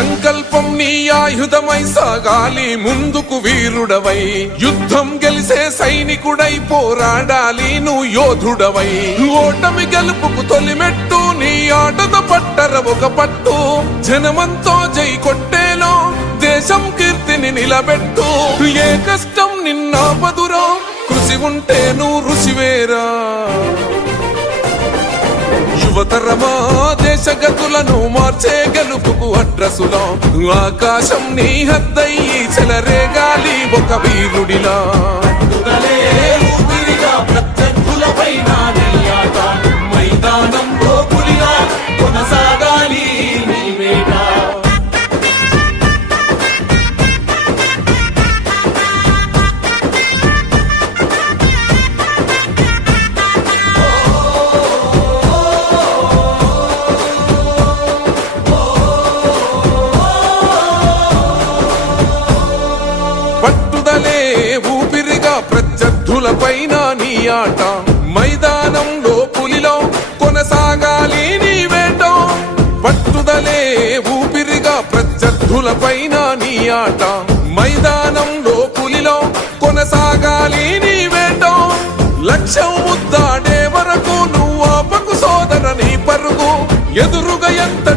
సంకల్పం నీ ఆయుధమై సాగాలి ముందుకు వీరుడవై, యుద్ధం గెలిసే సైనికుడై పోరాడాలి నువ్వు యోధుడవై. ఓటమి గెలుపుకు తొలిమెట్టు నీ ఆటతో పట్టర ఒక పట్టు, జనమంతో జై కొట్టేలో దేశం కీర్తిని నిలబెట్టు. ఏ కష్టం నిన్నాపదురో కృషి ఉంటే నువ్వు రుచివేరా. యువతరమా దేశ గతులను మార్చే గెలుపుకు అడ్రసులో, ఆకాశం నీ హద్దయ్యి చెలరేగాలి ఒక వీరుడిలా. మైదానంలో పులిగా కొనసాగాలి నీ వేట. పట్టుదలే ఊపిరిగా ప్రత్యర్థులపైన నీ ఆట, మైదానంలో పులిలో కొనసాగాలి నీ వేట. పట్టుదలే ఊపిరిగా ప్రత్యర్థులపైన నీ ఆట, మైదానంలో పులిలో కొనసాగాలి నీ వేట. లక్ష్యం ముద్దాడే వరకు నువ్వు ఆపకు సోదర నీ పరుగు, ఎదురుగా ఎంత